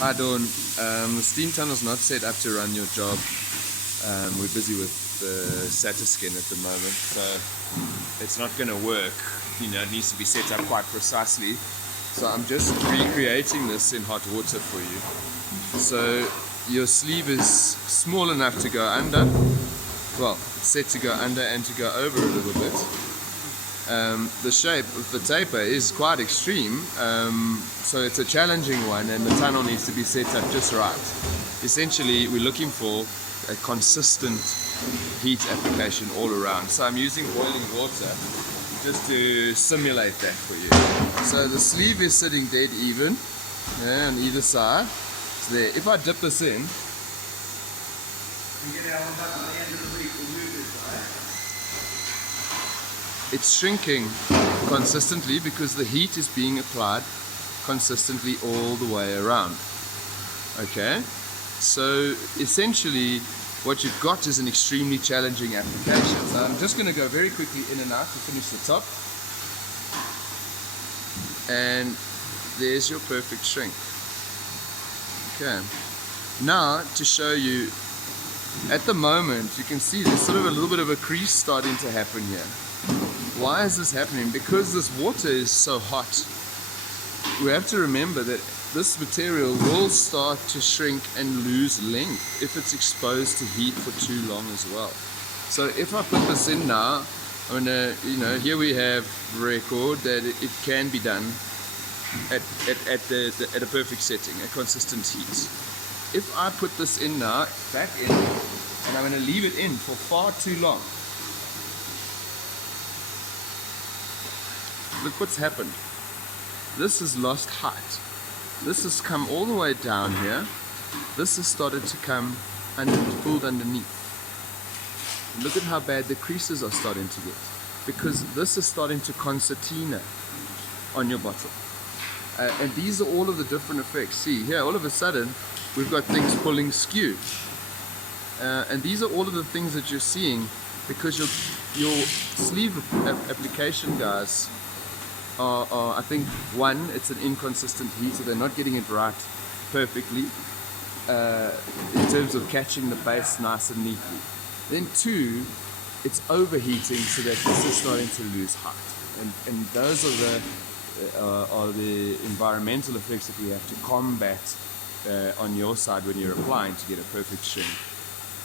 Hi Dawn, the steam tunnel's not set up to run your job. We're busy with the Satiskin at the moment, so it's not going to work. You know, it needs to be set up quite precisely. So I'm just recreating this in hot water for you. So your sleeve is small enough to go under. Well, it's set to go under and to go over a little bit. The shape of the taper is quite extreme, so it's a challenging one, and the tunnel needs to be set up just right. Essentially, we're looking for a consistent heat application all around. So I'm using boiling water just to simulate that for you. So the sleeve is sitting dead even, yeah, on either side. So there. If I dip this in, it's shrinking consistently because the heat is being applied consistently all the way around. Okay, so essentially what you've got is an extremely challenging application. So I'm just going to go very quickly in and out to finish the top, and there's your perfect shrink. Okay, now to show you, at the moment you can see there's sort of a little bit of a crease starting to happen here. Why is this happening? Because this water is so hot. We have to remember that this material will start to shrink and lose length if it's exposed to heat for too long as well. So if I put this in now, I'm gonna, here we have record that it can be done at a perfect setting, a consistent heat. If I put this in now, back in, and I'm gonna leave it in for far too long, look what's happened. This has lost height. This has come all the way down here. This has started to come pulled underneath. Look at how bad the creases are starting to get, because this is starting to concertina on your bottle. And these are all of the different effects. See here, all of a sudden we've got things pulling skew. And these are all of the things that you're seeing because your sleeve application, guys, are, I think, one, it's an inconsistent heat, so they're not getting it right perfectly in terms of catching the base nice and neatly. Then two, it's overheating, so that this is starting to lose height. And those are the environmental effects that we have to combat on your side when you're applying to get a perfect shrink.